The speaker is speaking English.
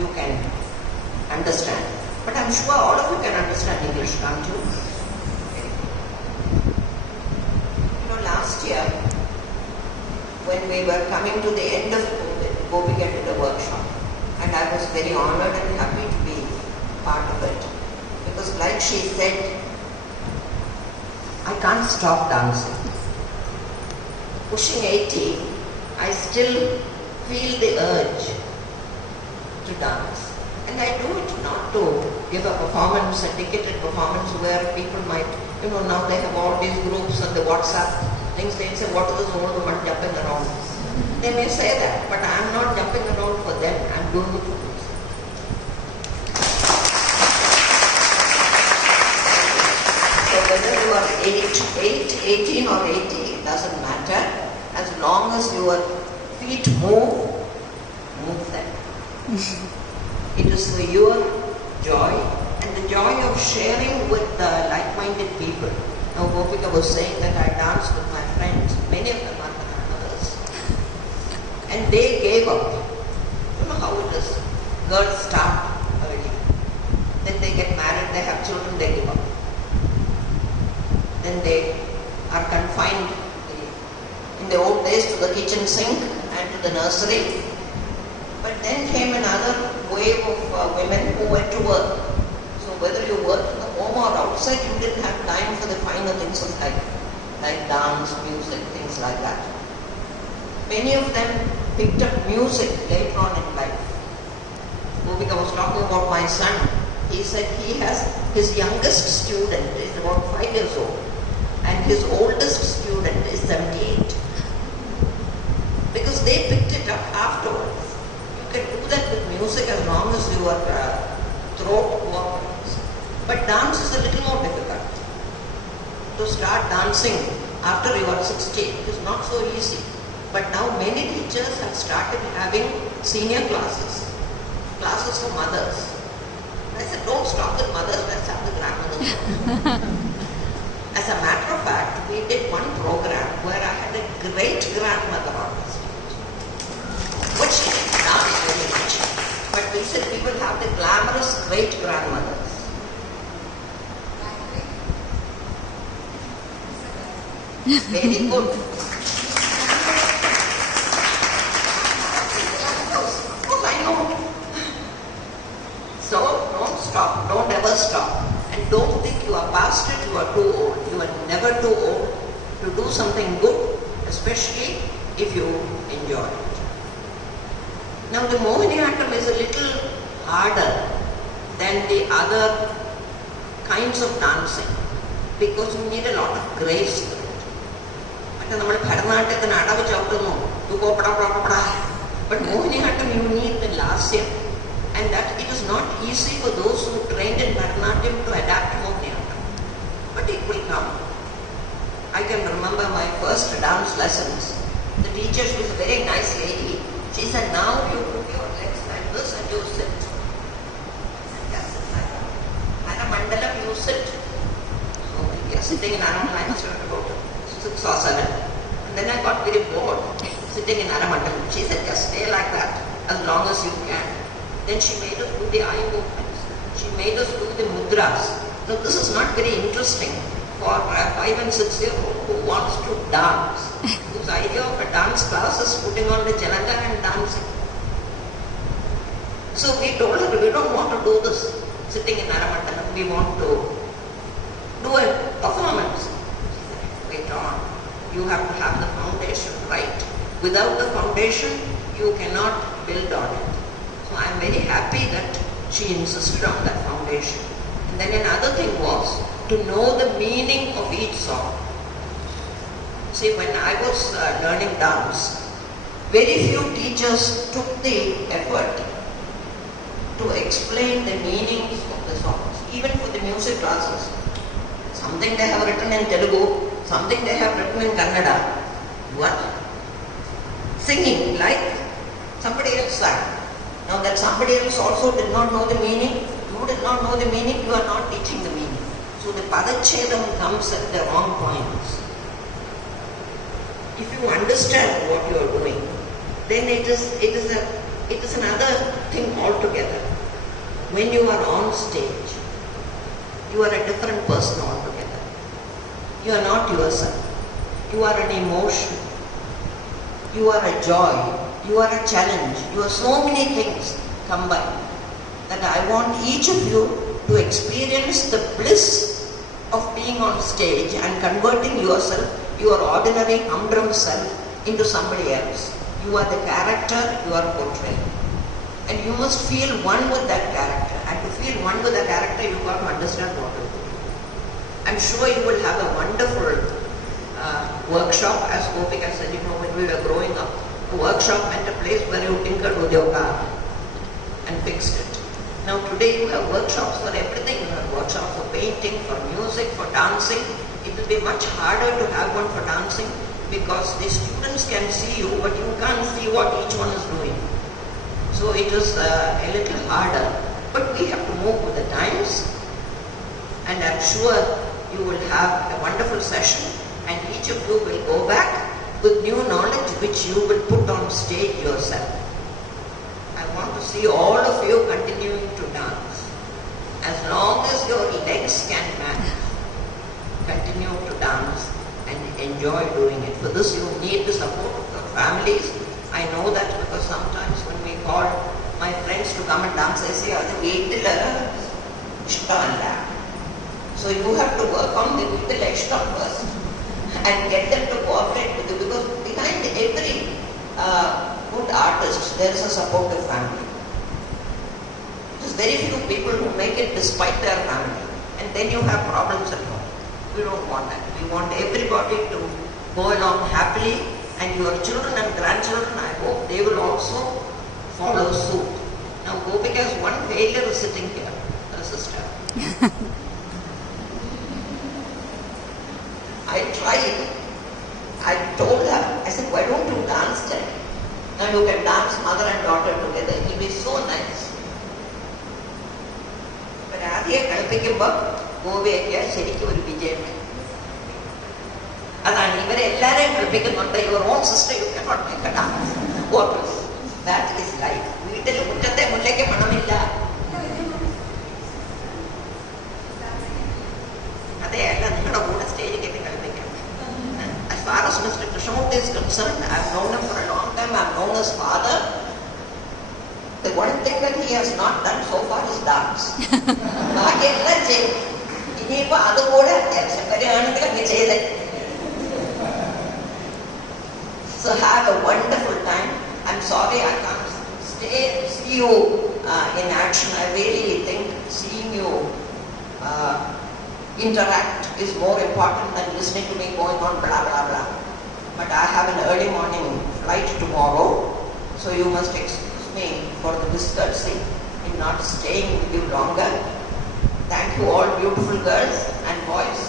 you can understand. But I'm sure all of you can understand English, can't you? Last year, when we were coming to the end of COVID, Gopika did a workshop, and I was very honored and happy to be part of it. Because like she said, I can't stop dancing. Pushing 80, I still feel the urge to dance. And I do it not to give a performance, a ticketed performance where people might, now they have all these groups on the WhatsApp things, they say, what is this old woman jumping around? They may say that, but I am not jumping around for them, I am doing it for myself. So whether you are 18 or 80, it doesn't matter. As long as your feet move them. It is for your joy and the joy of sharing with like-minded people. Now Gopika was saying that I danced with my friends, many of them are grandmothers, and they gave up. You know how it is. Girls start early, then they get married, they have children, they give up. Then they are confined in the old days to the kitchen sink and to the nursery. But then came another wave of women who went to work. So whether you worked in the home or outside, you didn't have time for the finer things of life, like dance, music, things like that. Many of them picked up music later on in life. Gopika was talking about my son. He said he has, his youngest student is about 5 years old, and his oldest student is 78. Because they picked it up afterwards. You can do that with music as long as your throat cooperates. But dance is a little more difficult. To start dancing after you are 60 is not so easy. But now many teachers have started having senior classes for mothers. I said, don't stop with mothers, let's have the grandmothers. As a matter of fact, we did one program where I had a great grandmother on the stage. But she didn't dance very much. But we said we will have the glamorous great grandmothers. Very good. Of course, I know. So don't stop, don't ever stop. And don't think you are past it, you are too old. You are never too old to do something good, especially if you enjoy it. Now the Mohiniattam is a little harder than the other kinds of dancing because you need a lot of grace to it. But Mohiniattam you need the lasya, and that it is not easy for those who trained in Bharatanatyam to adapt Mohiniattam. But it will come. I can remember my first dance lessons. The teacher, she was a very nice lady. She said, now you put your legs like this and you sit. I said, yes, it's like that. Naramandalam, you sit. So we are sitting in Naramandalam, I started about 6 or 7. And then I got very bored sitting in Naramandalam. She said, just stay like that as long as you can. Then she made us do the eye movements. She made us do the mudras. Now this is not very interesting for a 5 and 6 year old who wants to dance. Whose idea of a dance class is putting on the jalanga and dancing. So we told her, we don't want to do this sitting in Naramandalam. We want to do a performance. She said, wait on. You have to have the foundation right. Without the foundation, you cannot build on it. So I am very happy that she insisted on that foundation. And then another thing was to know the meaning of each song. See, when I was learning dance, very few teachers took the effort to explain the meanings of the songs, even for the music classes. Something they have written in Telugu, something they have written in Kannada. What? Singing like somebody else sang. Now that somebody else also did not know the meaning, you did not know the meaning, you are not teaching the meaning. So the padachedam comes at the wrong points. If you understand what you are doing, then it is another thing altogether. When you are on stage, you are a different person altogether. You are not yourself. You are an emotion. You are a joy. You are a challenge. You are so many things combined that I want each of you to experience the bliss of being on stage and converting yourself, your ordinary humdrum self, into somebody else. You are the character you are portraying. And you must feel one with that character. And to feel one with the character, you got to understand what to do. I'm sure you will have a wonderful workshop, as Gopika said, when we were growing up. A workshop meant a place where you tinkered with your car and fixed it. Now today you have workshops for everything. You have workshops for painting, for music, for dancing. It will be much harder to have one for dancing because the students can see you, but you can't see what each one is doing. So it is a little harder. But we have to move with the times, and I'm sure you will have a wonderful session, and each of you will go back with new knowledge which you will put on stage yourself. I want to see all of you continuing to dance. As long as your legs can manage, continue to dance and enjoy doing it. For this you need the support of your families. I know that because sometimes when we call my friends to come and dance, I say, so you have to work on the little extra first and get them to cooperate with you, because behind every good artist there is a supportive family. There's very few people who make it despite their family, and then you have problems at home. We don't want that. We want everybody to go along happily, and your children and grandchildren, I hope they will also follow suit. Now Gopika's one failure is sitting here, her sister. I tried. I told her, I said, why don't you dance then? Now you can dance mother and daughter together. It will be so nice. But Adhiya kalpikkumbo Gopika ശരിക്കും ഒരു വിജയം. അതാണ് ഇവരെ എല്ലാവരെയും കളിപ്പിക്കുന്നുണ്ട്. Your own sister you cannot make a dance. What is that is life. വീട്ടിൽ മുറ്റത്തെ മുല്ലയ്ക്ക് മണമില്ല. അതെയല്ല നിങ്ങളുടെ കൂടെ സ്റ്റേജിൽ കെട്ടി കളിപ്പിക്കാം. As far as Mr. Krishnamurthy is concerned, I have known him for a long time. I have known his father. The one thing that he has not done so far is dance. ബാക്കിയെല്ലാം ചെയ്യും. ഇനിയിപ്പോൾ അതുകൂടെ അത്യാവശ്യം വരികയാണെങ്കിൽ അങ്ങ് ചെയ്തേ. So have a wonderful time. I'm sorry I can't see you in action. I really think seeing you interact is more important than listening to me going on blah blah blah. But I have an early morning flight tomorrow, so you must excuse me for the discourtesy in not staying with you longer. Thank you all beautiful girls and boys.